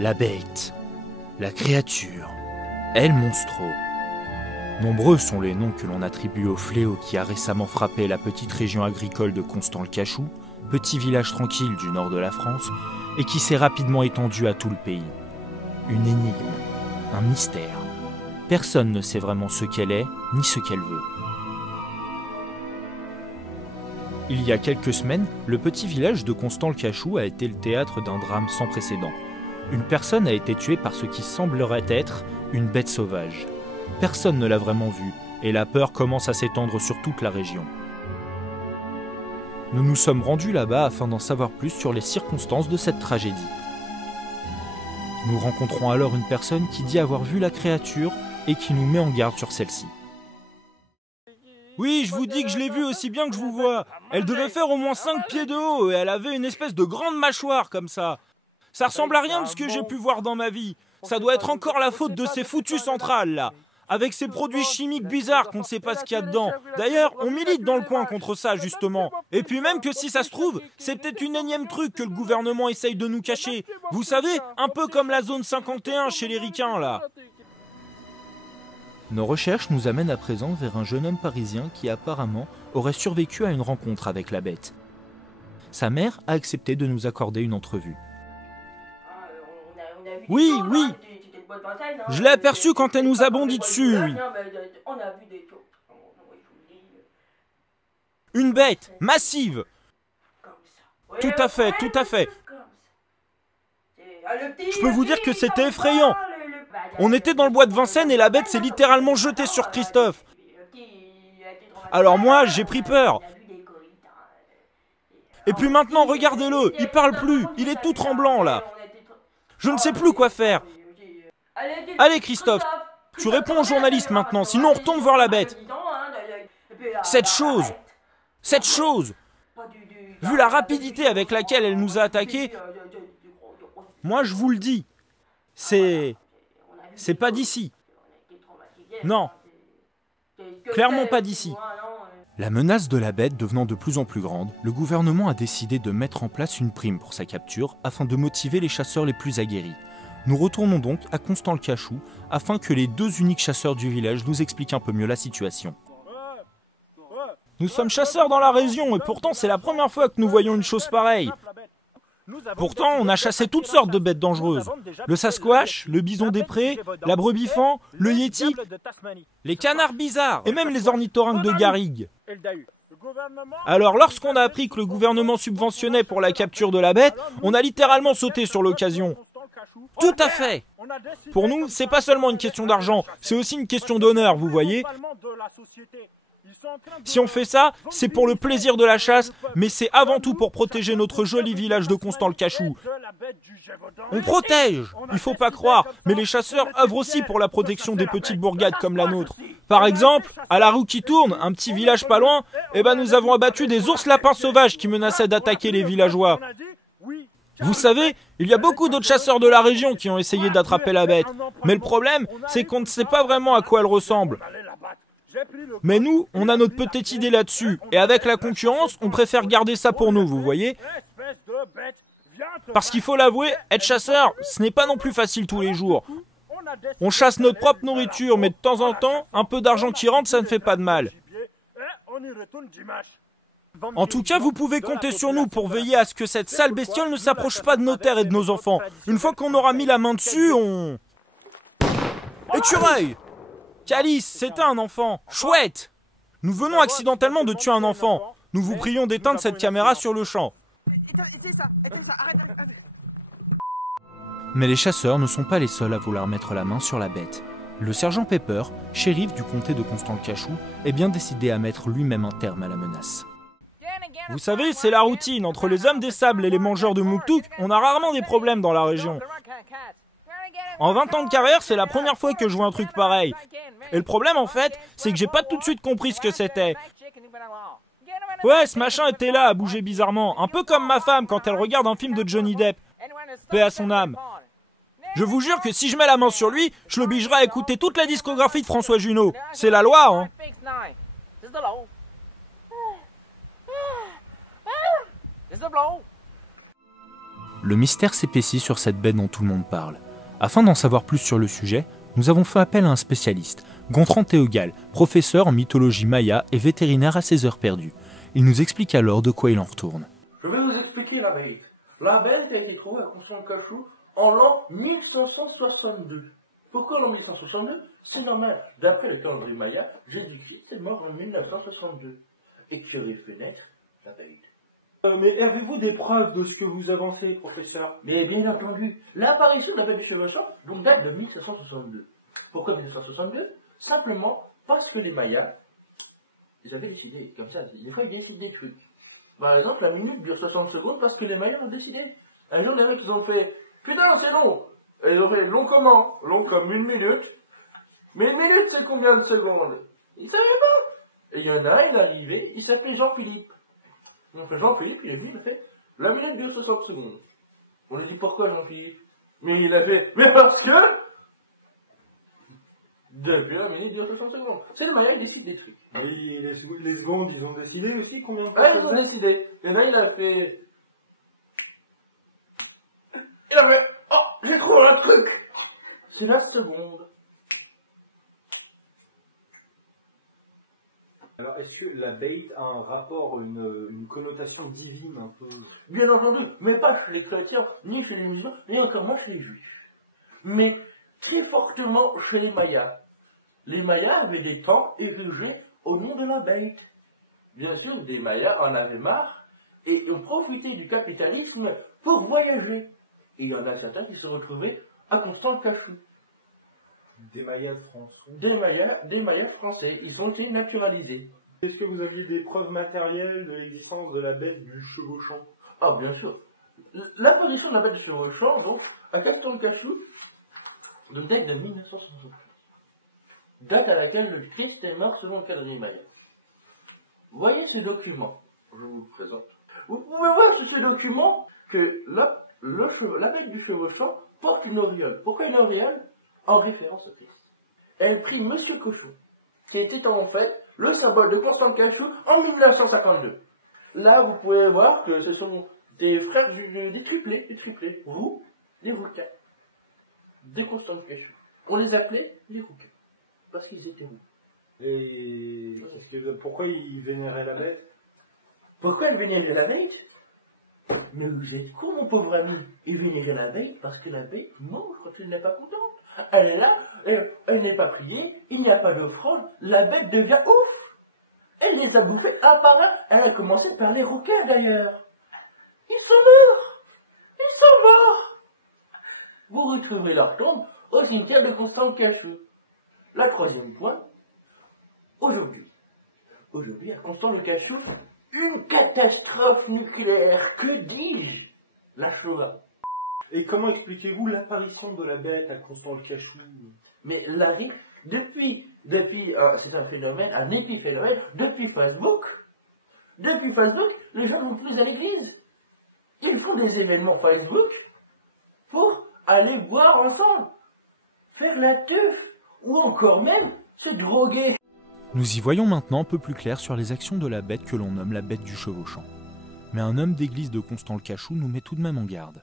La bête, la créature, El Monstro. Nombreux sont les noms que l'on attribue au fléau qui a récemment frappé la petite région agricole de Constant-le-Cachou, petit village tranquille du nord de la France, et qui s'est rapidement étendu à tout le pays. Une énigme, un mystère. Personne ne sait vraiment ce qu'elle est, ni ce qu'elle veut. Il y a quelques semaines, le petit village de Constant-le-Cachou a été le théâtre d'un drame sans précédent. Une personne a été tuée par ce qui semblerait être une bête sauvage. Personne ne l'a vraiment vue, et la peur commence à s'étendre sur toute la région. Nous nous sommes rendus là-bas afin d'en savoir plus sur les circonstances de cette tragédie. Nous rencontrons alors une personne qui dit avoir vu la créature et qui nous met en garde sur celle-ci. Oui, je vous dis que je l'ai vue aussi bien que je vous vois. Elle devait faire au moins 5 pieds de haut et elle avait une espèce de grande mâchoire comme ça. Ça ressemble à rien de ce que j'ai pu voir dans ma vie. Ça doit être encore la faute de ces foutues centrales là. Avec ces produits chimiques bizarres qu'on ne sait pas ce qu'il y a dedans. D'ailleurs, on milite dans le coin contre ça, justement. Et puis même que si ça se trouve, c'est peut-être une énième truc que le gouvernement essaye de nous cacher. Vous savez, un peu comme la zone 51 chez les ricains, là. Nos recherches nous amènent à présent vers un jeune homme parisien qui apparemment aurait survécu à une rencontre avec la bête. Sa mère a accepté de nous accorder une entrevue. Oui, oui. Je l'ai aperçue quand elle nous a bondi dessus, oui. Une bête, massive. Tout à fait, tout à fait. Je peux vous dire que c'était effrayant. On était dans le bois de Vincennes et la bête s'est littéralement jetée sur Christophe. Alors moi, j'ai pris peur. Et puis maintenant, regardez-le, il parle plus, il est tout tremblant là. Je ne sais plus quoi faire. Allez Christophe, tu réponds aux journalistes maintenant, sinon on retourne voir la bête. Cette chose, vu la rapidité avec laquelle elle nous a attaqués, moi je vous le dis, c'est pas d'ici. Non, clairement pas d'ici. La menace de la bête devenant de plus en plus grande, le gouvernement a décidé de mettre en place une prime pour sa capture afin de motiver les chasseurs les plus aguerris. Nous retournons donc à Constant-le-Cachou afin que les deux uniques chasseurs du village nous expliquent un peu mieux la situation. Nous sommes chasseurs dans la région et pourtant c'est la première fois que nous voyons une chose pareille. Pourtant, on a chassé toutes sortes de bêtes dangereuses. Le Sasquatch, le bison des prés, la brebis-fan, le yéti, les canards bizarres et même les ornithorynques de Garrigue. Alors, lorsqu'on a appris que le gouvernement subventionnait pour la capture de la bête, on a littéralement sauté sur l'occasion. Tout à fait. Pour nous, c'est pas seulement une question d'argent, c'est aussi une question d'honneur, vous voyez. Si on fait ça, c'est pour le plaisir de la chasse, mais c'est avant tout pour protéger notre joli village de Constant-le-Cachou. On protège, il faut pas croire, mais les chasseurs œuvrent aussi pour la protection des petites bourgades comme la nôtre. Par exemple, à la roue qui tourne, un petit village pas loin, nous avons abattu des ours lapins sauvages qui menaçaient d'attaquer les villageois. Vous savez, il y a beaucoup d'autres chasseurs de la région qui ont essayé d'attraper la bête, mais le problème, c'est qu'on ne sait pas vraiment à quoi elle ressemble. Mais nous, on a notre petite idée là-dessus, et avec la concurrence, on préfère garder ça pour nous, vous voyez? Parce qu'il faut l'avouer, être chasseur, ce n'est pas non plus facile tous les jours. On chasse notre propre nourriture, mais de temps en temps, un peu d'argent qui rentre, ça ne fait pas de mal. En tout cas, vous pouvez compter sur nous pour veiller à ce que cette sale bestiole ne s'approche pas de nos terres et de nos enfants. Une fois qu'on aura mis la main dessus, on... Écureuil! Calice, c'était un enfant. Chouette! Nous venons accidentellement de tuer un enfant. Nous vous prions d'éteindre cette caméra sur le champ. Mais les chasseurs ne sont pas les seuls à vouloir mettre la main sur la bête. Le sergent Pepper, shérif du comté de Constant-le-Cachou, est bien décidé à mettre lui-même un terme à la menace. Vous savez, c'est la routine. Entre les hommes des sables et les mangeurs de mouktouk, on a rarement des problèmes dans la région. En 20 ans de carrière, c'est la première fois que je vois un truc pareil. Et le problème, en fait, c'est que j'ai pas tout de suite compris ce que c'était. Ouais, ce machin était là, à bouger bizarrement. Un peu comme ma femme quand elle regarde un film de Johnny Depp. Paix à son âme. Je vous jure que si je mets la main sur lui, je l'obligerai à écouter toute la discographie de François Junot. C'est la loi, hein. Le mystère s'épaissit sur cette bête dont tout le monde parle. Afin d'en savoir plus sur le sujet, nous avons fait appel à un spécialiste, Gontran Théogal, professeur en mythologie maya et vétérinaire à ses heures perdues. Il nous explique alors de quoi il en retourne. Je vais vous expliquer la bête. La bête a été trouvée à Constant-le-Cachou en l'an 1562. Pourquoi l'an 1562? C'est normal. D'après le calendrier maya, Jésus-Christ est mort en 1962. Et qui aurait fait naître la bête. Mais avez-vous des preuves de ce que vous avancez, professeur? Mais bien entendu, l'apparition de la bête du chevauchant donc date de 1562. Pourquoi 1962? Simplement parce que les Mayas, ils avaient décidé, comme ça, des fois ils décident des trucs. Par exemple, la minute dure 60 secondes parce que les Mayas ont décidé. Un jour, les mecs, ils ont fait, putain, c'est long. Et ils ont fait, long comment? Long comme une minute. Mais une minute, c'est combien de secondes? Ils savaient pas. Et il y en a un, il est arrivé, il s'appelait Jean-Philippe. On fait Jean-Philippe, il est venu, il a fait, la minute dure 60 secondes. On lui dit, pourquoi Jean-Philippe? Mais il a fait, mais parce que, depuis la minute dure 60 secondes. C'est le Maya, il décide des trucs. Et les secondes, ils ont décidé aussi combien de temps? Ah, ils ont décidé. Il y en a, il a fait, oh, j'ai trouvé un truc. C'est la seconde. Alors, est-ce que la bête a un rapport, une connotation divine un peu? Bien entendu, mais pas chez les chrétiens, ni chez les musulmans, ni encore moins chez les juifs. Mais très fortement chez les Mayas. Les Mayas avaient des temples érigés au nom de la bête. Bien sûr, des Mayas en avaient marre et ont profité du capitalisme pour voyager. Et il y en a certains qui se retrouvaient à Constant-le-Cachou. Des Mayas de France. Des Mayas français. Ils ont été naturalisés. Est-ce que vous aviez des preuves matérielles de l'existence de la bête du chevauchant? Ah, bien sûr. L'apparition de la bête du chevauchant, donc, à Constant-le-Cachou, donc date de 1968. Date à laquelle le Christ est mort selon le calendrier maya. Voyez ce document. Je vous le présente. Vous pouvez voir sur ce document que la bête du chevauchant porte une auréole. Pourquoi une auréole? En référence au Christ. Elle prie Monsieur Cochon, qui était en fait le symbole de Constant-le-Cachou en 1952. Là, vous pouvez voir que ce sont des frères des triplés, roux, des rouquins, des Constant-le-Cachou. On les appelait les rouquins, parce qu'ils étaient roux. Et pourquoi ils vénéraient la bête? Pourquoi ils vénéraient la bête? Mais vous êtes con, mon pauvre ami. Ils vénéraient la bête parce que la bête mange quand elle n'est pas contente. Elle est là, elle n'est pas priée, il n'y a pas d'offrande, la bête devient ouf. Elle les a bouffés un par un. Elle a commencé par les rouquins d'ailleurs. Ils sont morts. Vous retrouverez leur tombe au cimetière de Constant-le-Cachou. La troisième point, aujourd'hui à Constant-le-Cachou, une catastrophe nucléaire, que dis-je? La Shoah. Et comment expliquez-vous l'apparition de la bête à Constant-le-Cachou? Mais Larry, depuis, c'est un phénomène, un épiphénomène, depuis Facebook, les gens vont plus à l'église. Ils font des événements Facebook pour aller boire ensemble, faire la teuf, ou encore même se droguer. Nous y voyons maintenant un peu plus clair sur les actions de la bête que l'on nomme la bête du chevauchant. Mais un homme d'église de Constant-le-Cachou nous met tout de même en garde.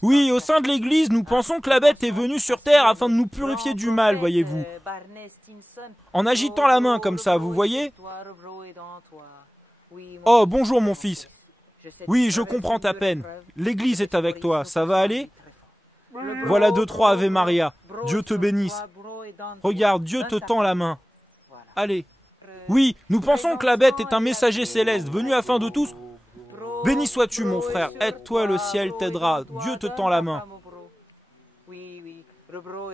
Oui, au sein de l'église, nous pensons que la bête est venue sur terre afin de nous purifier du mal, voyez-vous. En agitant la main comme ça, vous voyez? Oh, bonjour mon fils. Oui, je comprends ta peine. L'église est avec toi, ça va aller? Voilà 2-3 Ave Maria. Dieu te bénisse. Regarde, Dieu te tend la main. Allez. Oui, nous pensons que la bête est un messager céleste venu afin de tous. Béni sois-tu, mon frère, aide-toi, le ciel t'aidera, Dieu te tend la main.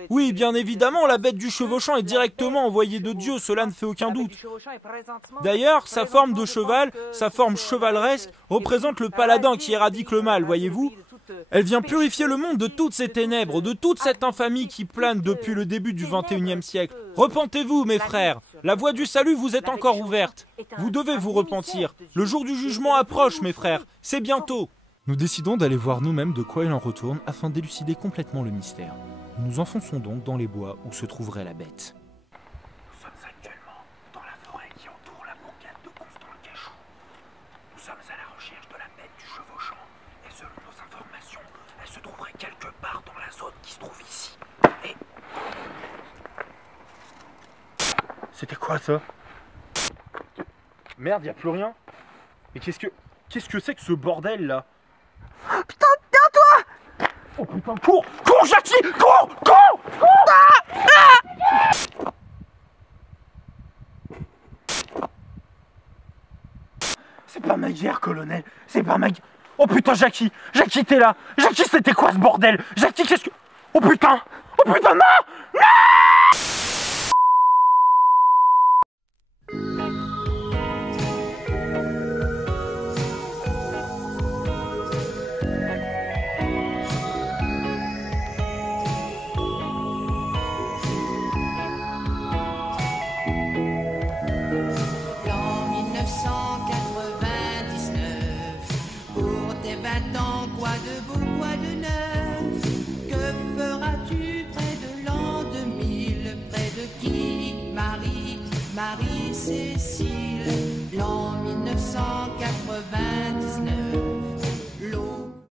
Oui, bien évidemment, la bête du chevauchant est directement envoyée de Dieu, cela ne fait aucun doute. D'ailleurs, sa forme de cheval, sa forme chevaleresque, représente le paladin qui éradique le mal, voyez-vous. Elle vient purifier le monde de toutes ces ténèbres, de toute cette infamie qui plane depuis le début du XXIe siècle. Repentez-vous, mes frères, la voie du salut vous est encore ouverte. Vous devez vous repentir. Le jour du jugement approche, mes frères, c'est bientôt. Nous décidons d'aller voir nous-mêmes de quoi il en retourne afin d'élucider complètement le mystère. Nous nous enfonçons donc dans les bois où se trouverait la bête. Nous sommes actuellement dans la forêt qui entoure la bourgade de Constant-le-Cachou. Nous sommes à la recherche de la bête du chevauchant et selon nos informations, station. Elle se trouverait quelque part dans la zone qui se trouve ici. Et... C'était quoi ça? Merde, y a plus rien. Mais qu'est-ce que c'est que ce bordel là? Putain, derrière toi! Oh putain, cours! Cours, Jackie! Cours! Cours! C'est pas ma guerre, colonel. C'est pas ma guerre. Oh putain, Jackie! Jackie, t'es là! Jackie, c'était quoi ce bordel? Jackie, qu'est-ce que... Oh putain! Oh putain, non! Non! L'an 1999, pour tes 20 ans, quoi de beau, quoi de neuf? Que feras-tu près de l'an 2000? Près de qui? Marie-Cécile. L'an 1999.